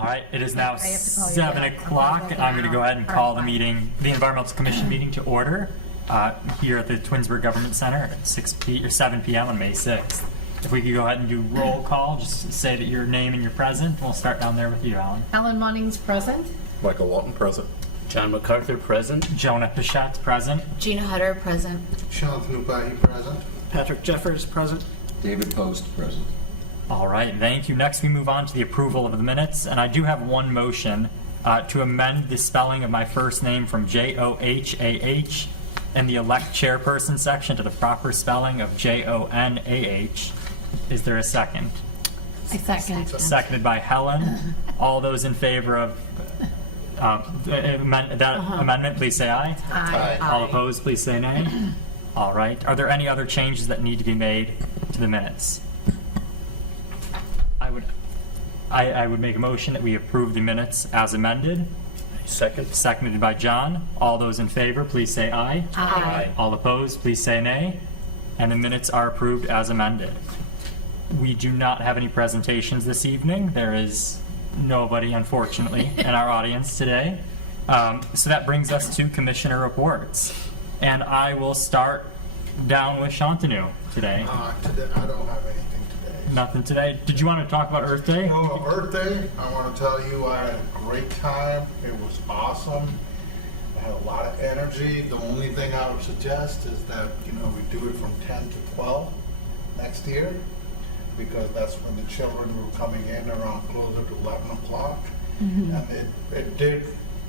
All right, it is now I have to call you 7 back. o'clock. Okay, I'm going to go ahead and call the fine. meeting, the Environmental Commission meeting to order here at the Twinsburg Government Center at 7 p.m. on May 6th. If we could go ahead and do roll call, just say that your name and you're present. We'll start down there with you, Alan. Helen Munnings present. Michael Walton, present. John MacArthur, present. Jonah Pichette, present. Gina Hutter, present. Jonathan Upahi, present. Patrick Jeffers, present. David Post, present. All right, thank you. Next, we move on to the approval of the minutes, and I do have one motion to amend the spelling of my first name from Johah in the elect chairperson section to the proper spelling of Jonah. Is there a second? I second. Seconded by Helen. All those in favor of that amendment, please say aye. Aye. All opposed, please say nay. All right. Are there any other changes that need to be made to the minutes? I would make a motion that we approve the minutes as amended. Second. Seconded by John. All those in favor, please say aye. Aye. All opposed, please say nay. And the minutes are approved as amended. We do not have any presentations this evening. There is nobody, unfortunately, in our audience today. So that brings us to commissioner reports. And I will start down with Shantanu today. Today, I don't have anything today. Nothing today. Did you want to talk about Earth Day? Oh, Earth Day, I want to tell you I had a great time. It was awesome. I had a lot of energy. The only thing I would suggest is that, we do it from 10 to 12 next year, because that's when the children were coming in around closer to 11 o'clock. And it did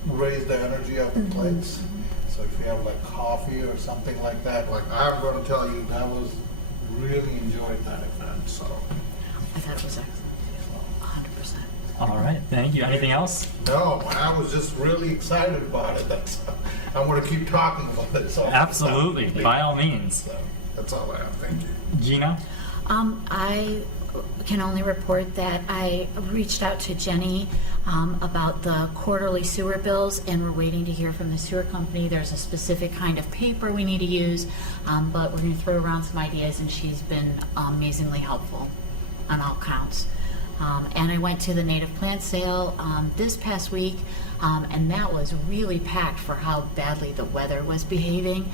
raise the energy of the place. So if you have like coffee or something like that, like I'm going to tell you, that was really enjoyed that event. So I thought it was excellent. 100%. All right, thank you. Anything else? no, I was just really excited about it. I want to keep talking about it. So Absolutely, by all means. So that's all I have. Thank you. Gina? I can only report that I reached out to Jenny about the quarterly sewer bills, and we're waiting to hear from the sewer company. There's a specific kind of paper we need to use, but we're going to throw around some ideas, and she's been amazingly helpful on all counts. And I went to the native plant sale this past week, and that was really packed for how badly the weather was behaving.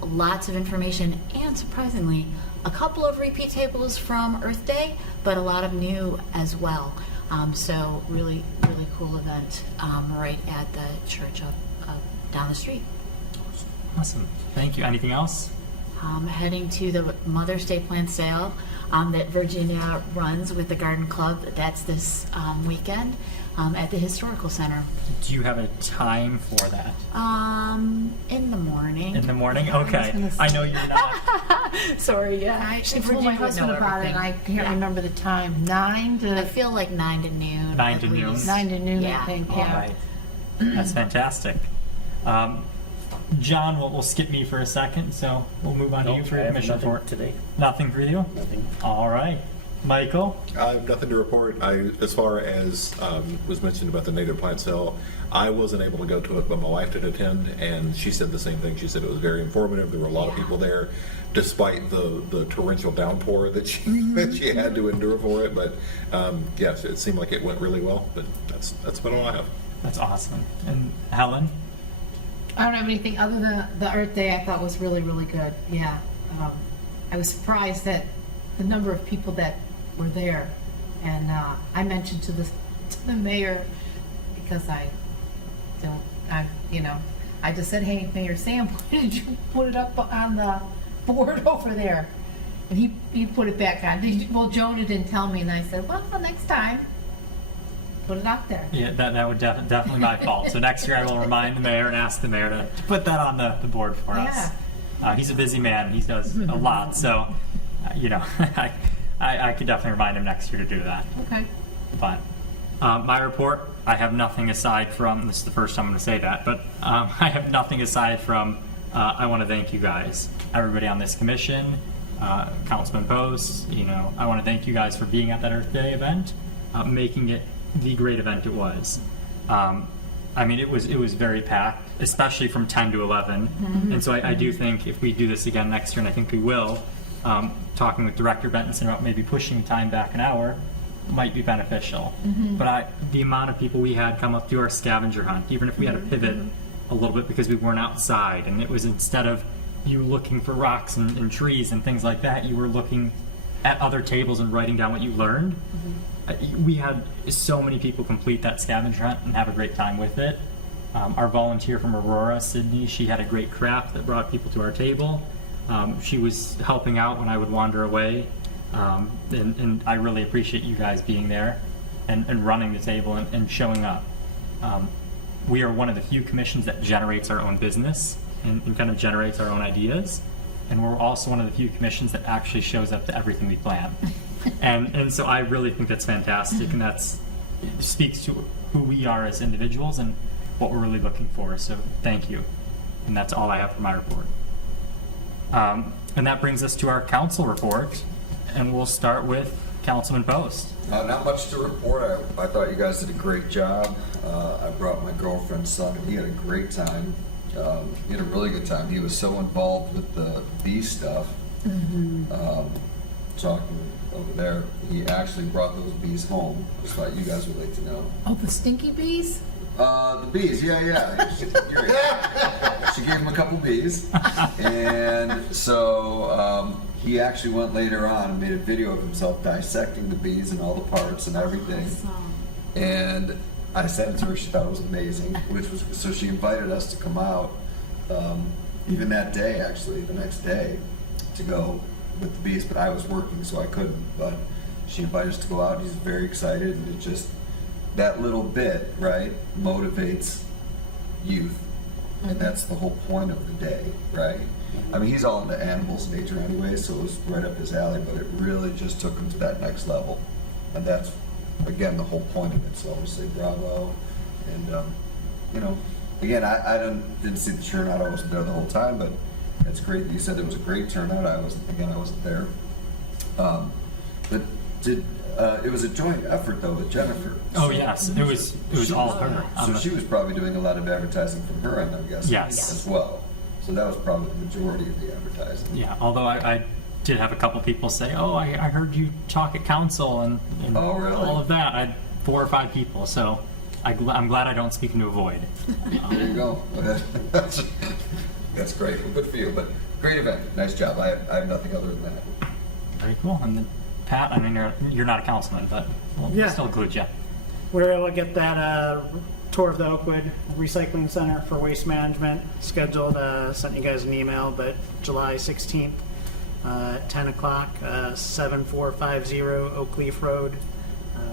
Lots of information, and surprisingly, a couple of repeat tables from Earth Day, but a lot of new as well. So really, really cool event right at the church down the street. Awesome. Thank you. Anything else? Heading to the Mother's Day plant sale that Virginia runs with the Garden Club. That's this weekend at the Historical Center. Do you have a time for that? In the morning. In the morning? I was Okay. gonna say- I know you're not. Sorry, yeah. I Actually, told my husband about it, and I can't remember the time. 9 I to feel like 9 to noon. 9 at to noon? least. 9 to noon, Yeah. I think. All Yeah. right. That's fantastic. John, we'll skip me for a second, so we'll move on to you for your commission report. Today. Nothing for you? Nothing. All right. Michael? I have nothing to report. As far as was mentioned about the native plant sale, I wasn't able to go to it, but my wife did attend, and she said the same thing. She said it was very informative. There were a lot of people there, despite the torrential downpour that she had to endure for it. But yes, it seemed like it went really well. But that's about all I have. That's awesome. And Helen? I don't have anything other than the Earth Day. I thought was really, really good. Yeah. I was surprised that the number of people that were there. And I mentioned to the mayor, because I just said, hey, Mayor Sam, why did you put it up on the board over there? And he put it back on. Well, Jonah didn't tell me, and I said, well, next time, put it up there. Yeah, that would definitely my fault. So next year I will remind the mayor and ask the mayor to put that on the board for us. He's a busy man. He does a lot. So, I could definitely remind him next year to do that. Okay. But my report, I have nothing aside from, this is the first time I'm going to say that, but I have nothing aside from, I want to thank you guys, everybody on this commission, Councilman Post, I want to thank you guys for being at that Earth Day event, making it the great event it was. It was very packed, especially from 10 to 11. And so I do think if we do this again next year, and I think we will, talking with Director Bentonson about maybe pushing time back an hour, might be beneficial. But the amount of people we had come up to our scavenger hunt, even if we had to pivot a little bit because we weren't outside, and it was instead of you looking for rocks and trees and things like that, you were looking at other tables and writing down what you learned. We had so many people complete that scavenger hunt and have a great time with it. Our volunteer from Aurora, Sydney, she had a great craft that brought people to our table. She was helping out when I would wander away. And I really appreciate you guys being there and running the table and showing up. We are one of the few commissions that generates our own business and kind of generates our own ideas. And we're also one of the few commissions that actually shows up to everything we plan. And so I really think that's fantastic, and it speaks to who we are as individuals and what we're really looking for. So thank you. And that's all I have for my report. And that brings us to our council report, and we'll start with Councilman Post. Not much to report. I thought you guys did a great job. I brought my girlfriend's son, and he had a great time. He had a really good time. He was so involved with the bee stuff. Talking over there, he actually brought those bees home. I just thought you guys would like to know. Oh, the stinky bees? The bees, yeah. She gave him a couple bees, and so he actually went later on and made a video of himself dissecting the bees and all the parts and everything. And I sent it to her. She thought it was amazing, so she invited us to come out, even that day, actually, the next day, to go with the bees. But I was working, so I couldn't. But she invited us to go out. He's very excited, and it just, that little bit, right, motivates youth, and that's the whole point of the day, right? I mean, he's all into animals, nature anyway, so it was right up his alley, but it really just took him to that next level, and that's, again, the whole point of it. So I would say bravo, and again, I didn't see the turnout. I wasn't there the whole time, but it's great that you said it was a great turnout. I wasn't there, but it was a joint effort though with Jennifer. Oh yes, it was all her. So she was probably doing a lot of advertising from her end, I'm guessing, Yes. as well. So that was probably the majority of the advertising. Yeah, although I did have a couple people say, "Oh, I heard you talk at council," and Oh, really? all of that. I had 4 or 5 people, so I'm glad I don't speak into a void. There you go. That's great. Well, good for you, but great event. Nice job. I have nothing other than that. Very cool. And then Pat, I mean, you're not a councilman, but we'll Yeah. still include you. We were able to get that tour of the Oakwood Recycling Center for Waste Management scheduled. Sent you guys an email, but July 16th at 10 o'clock, 7450 Oak Leaf Road.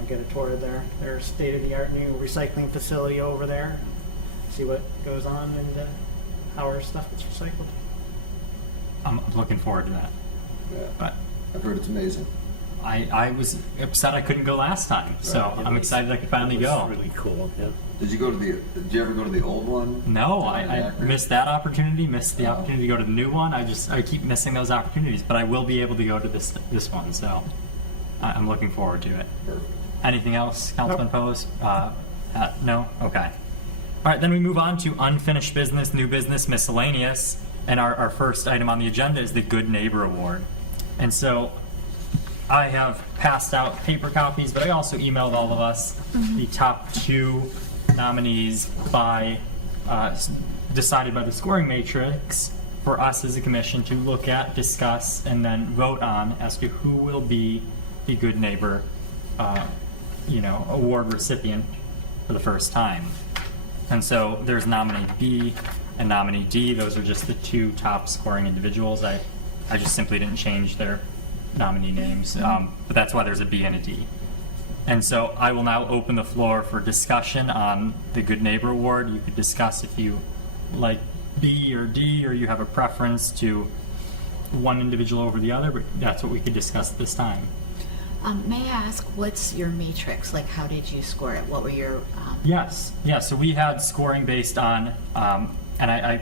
Get a tour of their state-of-the-art new recycling facility over there. See what goes on and how our stuff gets recycled. I'm looking forward to that. Yeah. But I've heard it's amazing. I was upset I couldn't go last time, so Right. I'm excited I could finally It was go. really cool, yeah. Did you ever go to the old one? No, Down I in Akron? missed that opportunity, missed the Oh. opportunity to go to the new one. I keep missing those opportunities, but I will be able to go to this one, so I'm looking forward to it. Perfect. Anything else, Councilman Post? No? Okay. All right, then we move on to unfinished business, new business, miscellaneous, and our first item on the agenda is the Good Neighbor Award. And so I have passed out paper copies, but I also emailed all of us the top 2 nominees by decided by the scoring matrix for us as a commission to look at, discuss, and then vote on as to who will be the Good Neighbor award recipient for the first time. And so there's nominee B and nominee D. Those are just the 2 top scoring individuals. I just simply didn't change their nominee names, but that's why there's a B and a D. And so I will now open the floor for discussion on the Good Neighbor Award. You could discuss if you like B or D, or you have a preference to one individual over the other, but that's what we could discuss this time. May I ask, what's your matrix? Like, how did you score it? What were your... Yes, so we had scoring based on, and I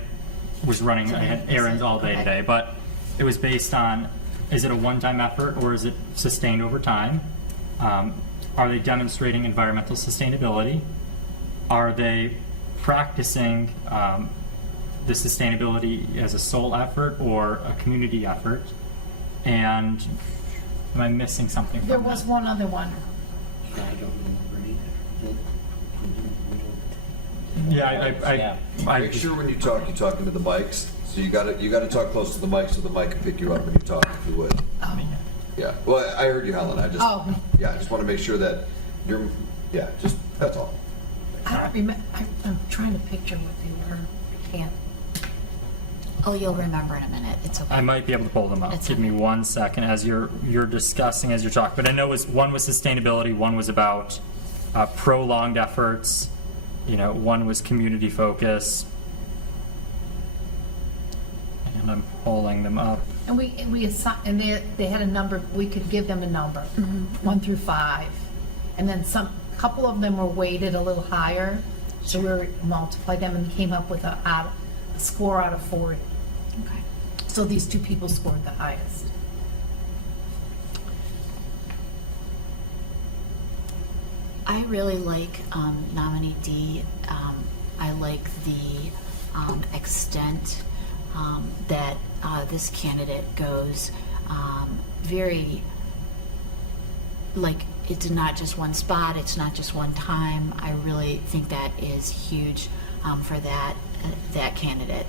was running, I had errands all day today, but it was based on, is it a one-time effort or is it sustained over time? Are they demonstrating environmental sustainability? Are they practicing the sustainability as a sole effort or a community effort? And am I missing something from There that? was one other one. I don't remember either. Yeah, I Make sure when you talk, you're talking to the mics. So you gotta talk close to the mic so the mic can pick you up when you talk, if you would. Yeah, well, I heard you, Helen, I just, Oh. yeah, I just wanna make sure that you're, yeah, just, that's all. I don't remember, I'm trying to picture what they were. I can't. Oh, you'll remember in a minute. It's okay. I might be able to pull them up. It's Give me okay. 1 second as you're discussing, as you're talking. But I know one was sustainability, one was about prolonged efforts, one was community focus. And I'm pulling them up. And we assigned, and they had a number, we could give them a number, 1 through 5. And then a couple of them were weighted a little higher, so we multiplied them and came up with a score out of 40. Okay. So these two people scored the highest. I really like nominee D. I like the extent that this candidate goes very, like, it's not just one spot, it's not just one time. I really think that is huge for that candidate.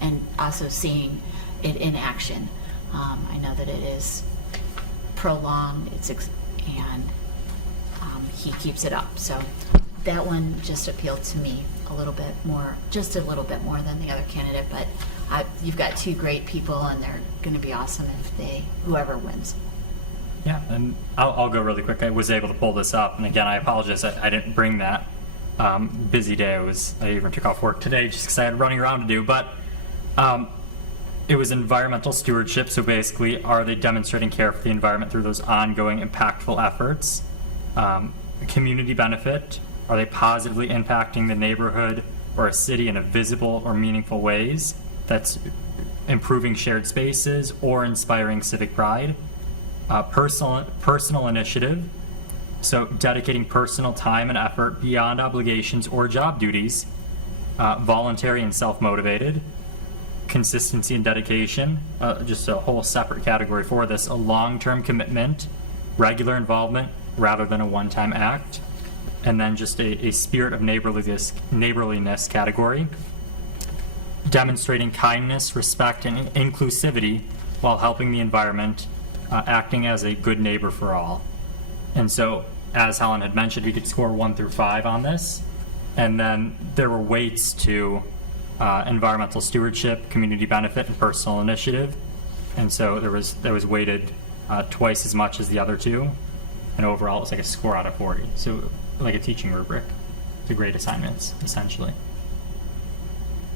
And also seeing it in action. I know that it is prolonged, and he keeps it up. So that one just appealed to me a little bit more, just a little bit more than the other candidate. But you've got two great people, and they're going to be awesome if whoever wins. Yeah, and I'll go really quick. I was able to pull this up, and again, I apologize I didn't bring that. Busy day. I even took off work today just because I had running around to do. But it was environmental stewardship. So basically, are they demonstrating care for the environment through those ongoing, impactful efforts? Community benefit. Are they positively impacting the neighborhood or a city in a visible or meaningful ways? That's improving shared spaces or inspiring civic pride. Personal initiative. So dedicating personal time and effort beyond obligations or job duties. Voluntary and self-motivated. Consistency and dedication. Just a whole separate category for this. A long-term commitment. Regular involvement rather than a one-time act. And then just a spirit of neighborliness category. Demonstrating kindness, respect, and inclusivity while helping the environment, acting as a good neighbor for all. And so, as Helen had mentioned, we could score 1 through 5 on this. And then there were weights to environmental stewardship, community benefit, and personal initiative. And so there was weighted twice as much as the other two. And overall, it was like a score out of 40. So like a teaching rubric to grade assignments, essentially.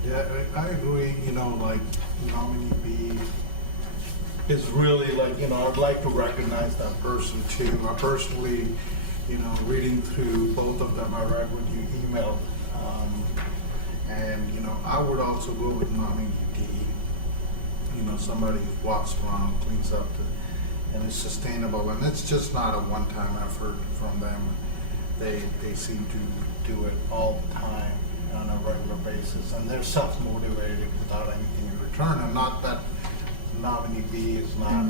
Yeah, I agree, like nominee B is really like, I'd like to recognize that person too. I personally, reading through both of them, I read what you emailed. And, I would also go with nominee D. Somebody who walks around, cleans up, and it's sustainable. And it's just not a one-time effort from them. They seem to do it all the time on a regular basis, and they're self-motivated without anything in return. And not that nominee B is not,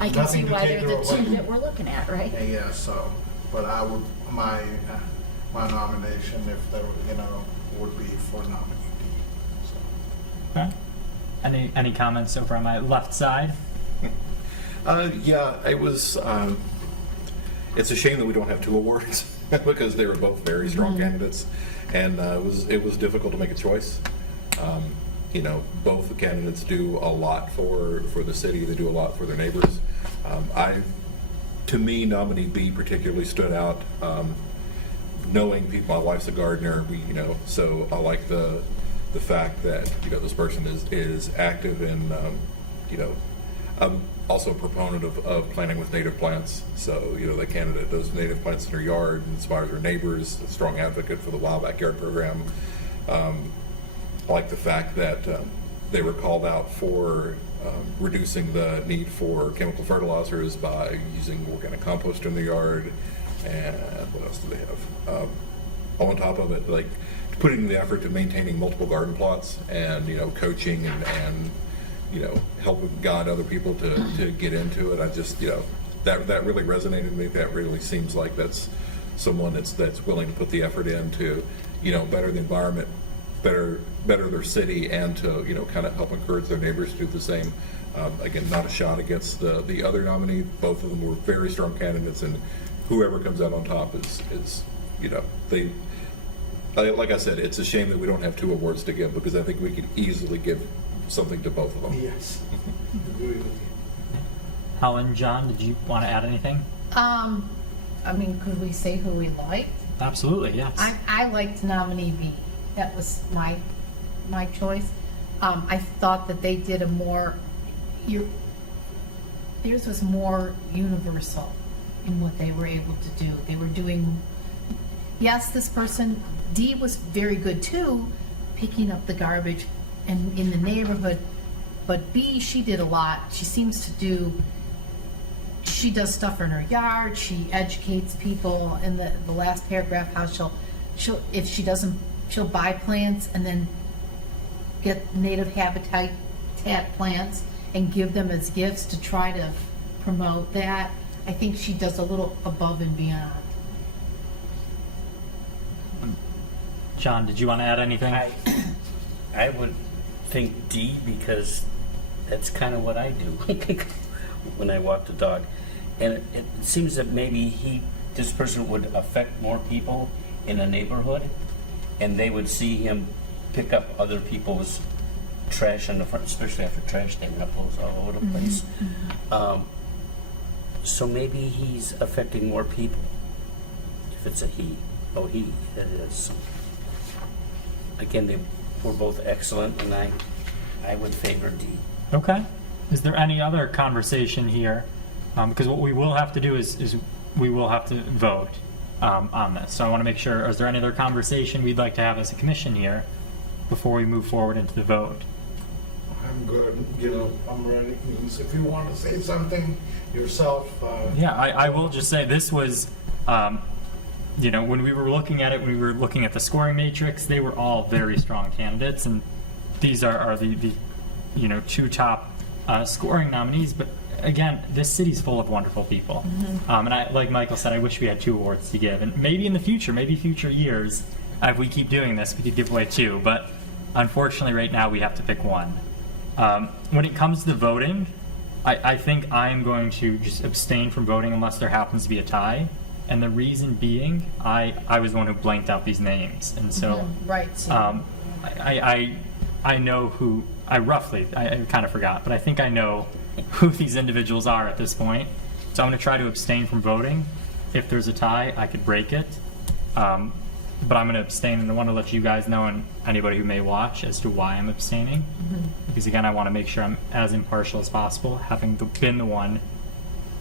I can see nothing to why take they're her the two away. that we're looking at, right? Yeah, so, but I would, my nomination, if there, would be for nominee D. So. Okay. Any comments over on my left side? Yeah, it was. It's a shame that we don't have 2 awards because they were both very strong candidates, and it was difficult to make a choice. Both the candidates do a lot for the city. They do a lot for their neighbors. To me, nominee B particularly stood out. Knowing people, my wife's a gardener. So I like the fact that this person is active in I'm also a proponent of planting with native plants. So, that candidate does native plants in her yard, inspires her neighbors, a strong advocate for the Wild Backyard program. I like the fact that they were called out for reducing the need for chemical fertilizers by using organic compost in the yard. And what else do they have? On top of it, like putting the effort to maintaining multiple garden plots and, coaching and helping guide other people to get into it. I just, that really resonated with me. That really seems like that's someone that's willing to put the effort in to, better the environment, better their city, and to, kind of help encourage their neighbors to do the same. Again, not a shot against the other nominee. Both of them were very strong candidates, and whoever comes out on top is they. Like I said, it's a shame that we don't have 2 awards to give, because I think we could easily give something to both of them. Yes. Agree with you. Helen, John, did you want to add anything? I mean, could we say who we liked? Absolutely, yes. I liked nominee B. That was my choice. I thought that they did theirs was more universal in what they were able to do. They were doing, yes, this person, D was very good too, picking up the garbage and in the neighborhood, but B, she did a lot. She does stuff in her yard, she educates people. In the last paragraph, how she'll if she doesn't, she'll buy plants and then get native habitat plants and give them as gifts to try to promote that. I think she does a little above and beyond. John, did you want to add anything? I would think D, because that's kind of what I do when I walk the dog. And it seems that maybe this person would affect more people in a neighborhood, and they would see him pick up other people's trash in the front, especially after trash day ripples all over the place. So maybe he's affecting more people. If it's a he. Oh, he, it is. Again, they were both excellent, and I would favor D. Okay. Is there any other conversation here? Because what we will have to do is we will have to vote on this. So I want to make sure, is there any other conversation we'd like to have as a commission here before we move forward into the vote? I'm good, I'm ready. If you want to say something yourself. Yeah, I will just say this was, when we were looking at it, when we were looking at the scoring matrix, they were all very strong candidates, and these are the 2 top scoring nominees. But again, this city's full of wonderful people. And like Michael said, I wish we had 2 awards to give, and maybe in the future, maybe future years, if we keep doing this, we could give away 2. But unfortunately, right now, we have to pick 1. When it comes to voting, I think I'm going to just abstain from voting unless there happens to be a tie. And the reason being, I was the one who blanked out these names. And so Right. So I know who, I kind of forgot, but I think I know who these individuals are at this point. So I'm going to try to abstain from voting. If there's a tie, I could break it. But I'm going to abstain, and I want to let you guys know, and anybody who may watch, as to why I'm abstaining. Because again, I want to make sure I'm as impartial as possible, having been the one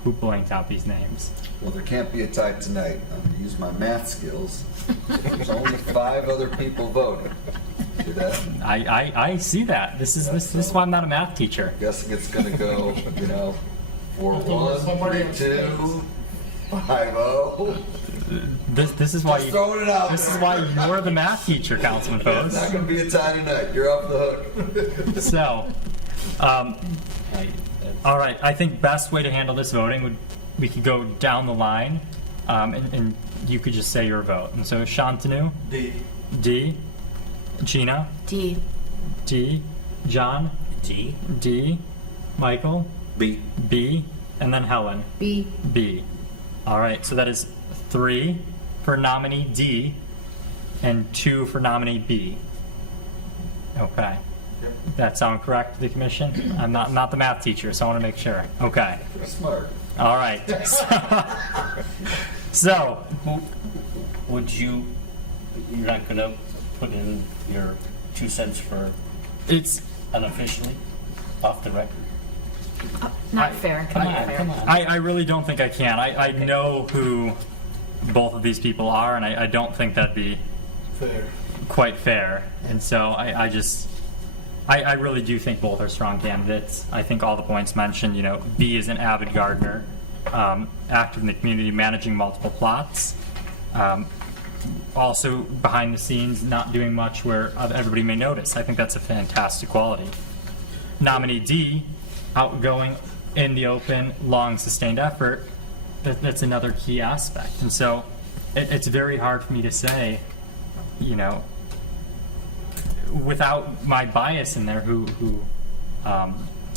who blanked out these names. Well, there can't be a tie tonight. I'm going to use my math skills. There's only 5 other people voting. See that? I see that. This is why I'm not a math teacher. Guessing it's going to go, 4-1, Somebody 3-2, 5-0. This is why Just throwing it out this is there. why you're the math teacher, Councilman It's Foes. not going to be a tie tonight. You're off the hook. So, all right. I think best way to handle this voting we could go down the line, and you could just say your vote. And so Shantanu, D, Gina, D. John, D, Michael, B, and then Helen, B. All right. So that is 3 for nominee D and 2 for nominee B. Okay. That sound correct to the commission? I'm not the math teacher, so I want to make sure. Okay. You're smart. All right. So, You're not going to put in your 2 cents for it's unofficially, off the record? Not fair. Come not on, fair. come on. I really don't think I can. I know who both of these people are, and I don't think that'd be Fair. quite fair. And so I really do think both are strong candidates. I think all the points mentioned, B is an avid gardener, active in the community, managing multiple plots. Also behind the scenes, not doing much where everybody may notice. I think that's a fantastic quality. Nominee D, outgoing, in the open, long sustained effort, that's another key aspect. And so it's very hard for me to say, you know, without my bias in there, who I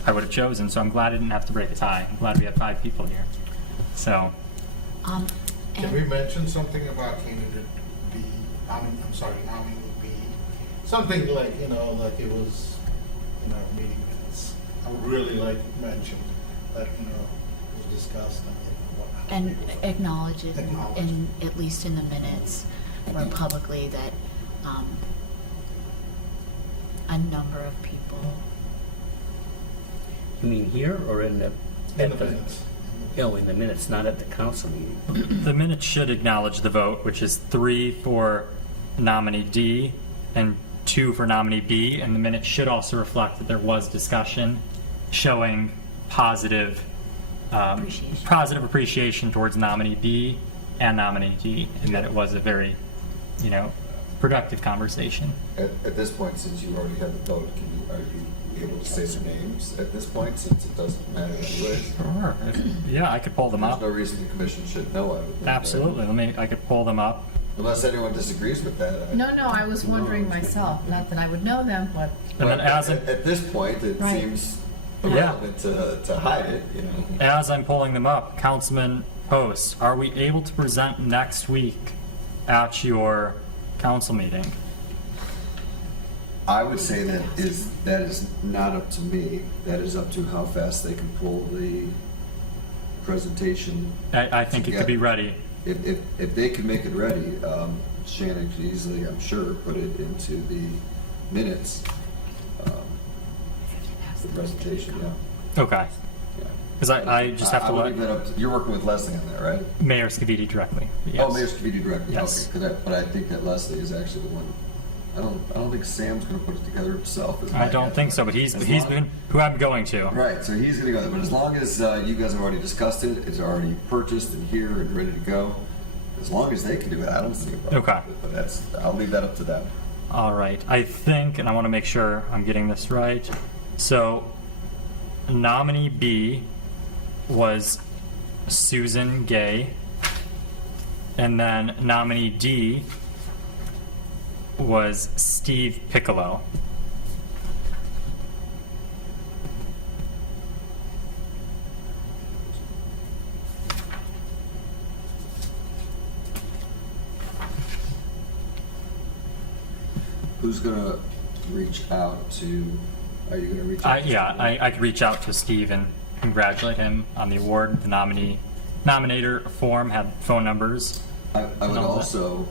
would have chosen. So I'm glad I didn't have to break a tie. I'm glad we had 5 people here. So, Can we mention something about candidate B? Nominee B? Something like, like it was, meeting minutes. I would really like to mention that, it was discussed and whatnot. And acknowledge it Acknowledge in, at least in the minutes, or publicly, that a number of people. You mean here or in the? In the minutes. No, in the minutes, not at the council meeting. the minutes should acknowledge the vote, which is 3 for nominee D and 2 for nominee B, and the minutes should also reflect that there was discussion showing positive appreciation towards nominee B and nominee D, and that it was a very, productive conversation. At this point, since you already had the vote, are you able to say the names at this point, since it doesn't matter anyways? Sure. Yeah, I could pull them There's up. no reason the commission should know, I would think, right? Absolutely. I could pull them up. Unless anyone disagrees with that. No, I was wondering myself, not that I would know them, but And then as At this point, it Right. seems Yeah. irrelevant to hide it, As I'm pulling them up, Councilman Post, are we able to present next week at your council meeting? I would say that is not up to me. That is up to how fast they can pull the presentation. I think it could be ready. If they can make it ready, Shannon could easily, I'm sure, put it into the minutes, the presentation, yeah. Okay. Yeah. Because I just have to would leave let that up to- You're working with Leslie on that, right? Mayor Scavidi directly. Yes. Oh, Mayor Scavidi directly, Yes. okay. But I think that Leslie is actually the one, I don't think Sam's gonna put it together himself. is my I don't guess. think so, but he's As long- been who I'm going to. Right, so he's gonna go there, but as long as you guys have already discussed it, it's already purchased and here and ready to go, as long as they can do it, I don't see a problem. Okay. But I'll leave that up to them. All right. I think, and I want to make sure I'm getting this right. So, nominee B was Susan Gay, and then nominee D was Steve Piccolo. Who's gonna reach out to, are you gonna reach out? to Yeah, Steve? I could reach out to Steve and congratulate him on the award. The nominator form had phone numbers. I would all that. also,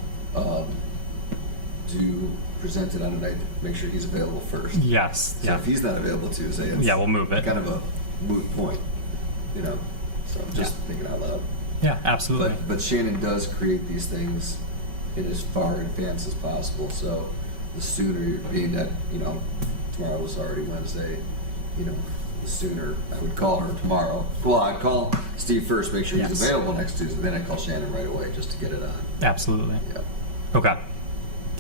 present it on a night, make sure he's available first. Yes. So Yeah. if he's not available to, say it's. Yeah, we'll move it. Kind of a moot point, so I'm just thinking out loud. Yeah, absolutely. But Shannon does create these things in as far advance as possible, so the sooner, being that, tomorrow was already Wednesday, the sooner, I would call her tomorrow. Well, I'd call Steve first, make sure he's Yes. available next Tuesday, then I'd call Shannon right away, just to get it on. Absolutely. Yeah. Okay.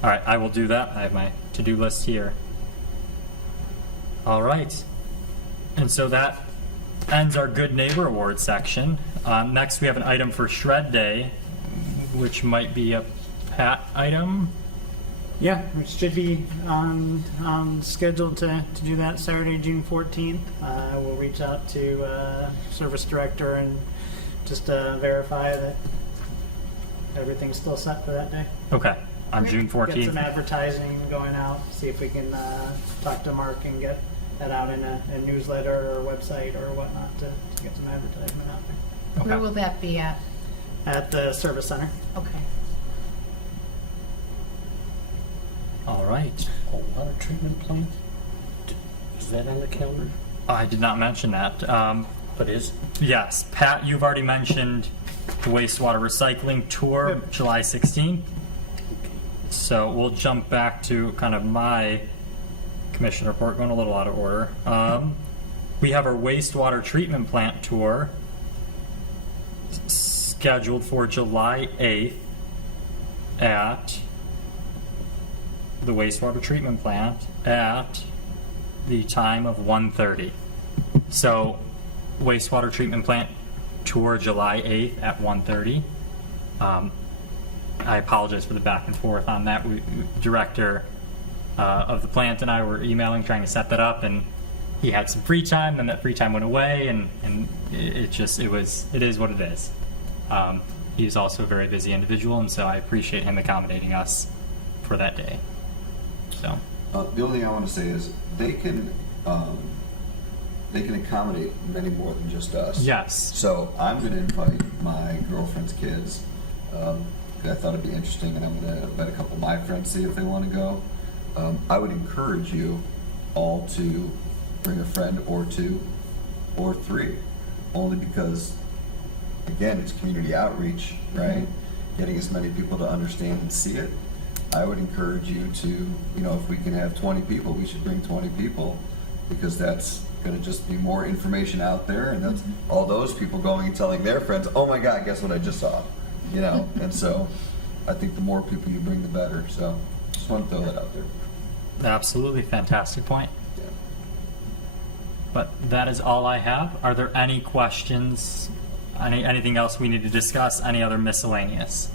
All right, I will do that. I have my to-do list here. All right. And so that ends our Good Neighbor Award section. Next, we have an item for Shred Day, which might be a Pat item. Yeah, we should be on schedule to do that Saturday, June 14th. We'll reach out to service director and just verify that everything's still set for that day. Okay, on June Get some 14th. advertising going out, see if we can talk to Mark and get that out in a newsletter or website or whatnot to get some advertisement out there. where Okay. will that be at? At the service center. Okay. All right. Oh, water treatment plant? Is that on the calendar? I did not mention that. But is, Yes, Pat, you've already mentioned the wastewater recycling tour, Yep. July 16th. So we'll jump back to kind of my commission report, going a little out of order. We have our wastewater treatment plant tour scheduled for July 8th at the wastewater treatment plant at the time of 1:30. So wastewater treatment plant tour July 8th at 1:30. I apologize for the back and forth on that. Director of the plant and I were emailing, trying to set that up, and he had some free time, then that free time went away, and it is what it is. He's also a very busy individual, and so I appreciate him accommodating us for that day. So, The only thing I want to say is they can accommodate many more than just us. yes. So I'm going to invite my girlfriend's kids. 'Cause I thought it'd be interesting, and I'm going to invite a couple of my friends, see if they want to go. I would encourage you all to bring a friend or two or three, only because, again, it's community outreach, right? Getting as many people to understand and see it. I would encourage you to, if we can have 20 people, we should bring 20 people, because that's going to just be more information out there, and that's all those people going and telling their friends, oh my God, guess what I just saw, and so I think the more people you bring, the better. So just want to throw that out there. Absolutely fantastic point. Yeah. But that is all I have. Are there any questions? Anything else we need to discuss? Any other miscellaneous?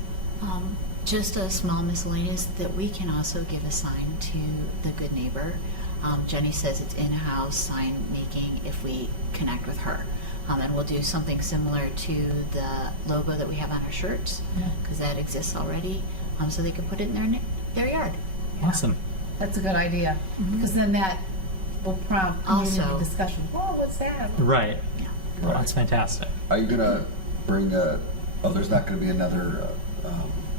Just a small miscellaneous that we can also give a sign to the Good Neighbor. Jenny says it's in-house sign making if we connect with her. And we'll do something similar to the logo that we have on our shirts, because that exists already, so they can put it in their yard. Awesome. That's a good idea, because then that will prompt community Also- discussion. Oh, what's that? Right. Yeah. Well, that's fantastic. Are you going to bring there's not going to be another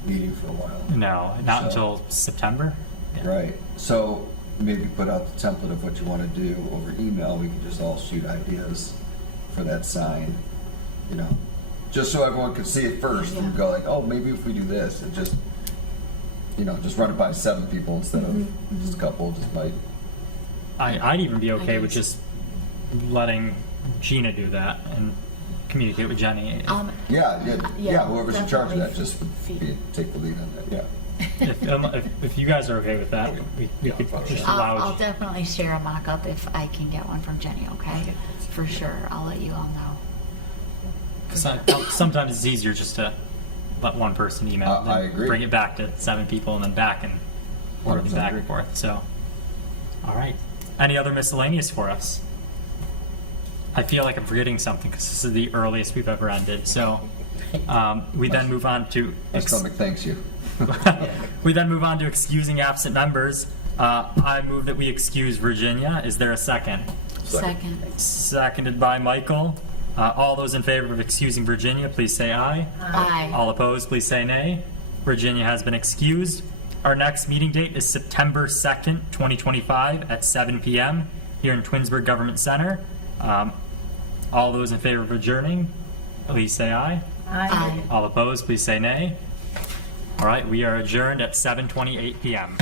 meeting for a while? No, not So- until September. Yeah. Right. So maybe put out the template of what you want to do over email. We can just all shoot ideas for that sign, just so everyone can see it first and go like, oh, maybe if we do this, and just, just run it by 7 people instead of just a couple. Just might. I'd even be okay with Ideas. just letting Gina do that and communicate with Jenny. Yeah. Whoever's in charge of that, definitely just would take the lead on that. Yeah. If you guys are okay with that, we could just allow. I'll definitely share a mock-up if I can get one from Jenny, okay? For sure, I'll let you all know. Sometimes it's easier just to let one person email, I then agree. bring it back to 7 people, and then back and working 100% back agree. and forth. So, all right. Any other miscellaneous for us? I feel like I'm forgetting something because this is the earliest we've ever ended. So, we then move on to. My stomach thanks you. We then move on to excusing absent members. I move that we excuse Virginia. Is there a second? Second. Seconded by Michael. All those in favor of excusing Virginia, please say aye. Aye. All opposed, please say nay. Virginia has been excused. Our next meeting date is September 2nd, 2025 at 7 p.m. here in Twinsburg Government Center. All those in favor of adjourning, please say aye. Aye. All opposed, please say nay. All right, we are adjourned at 7:28 p.m.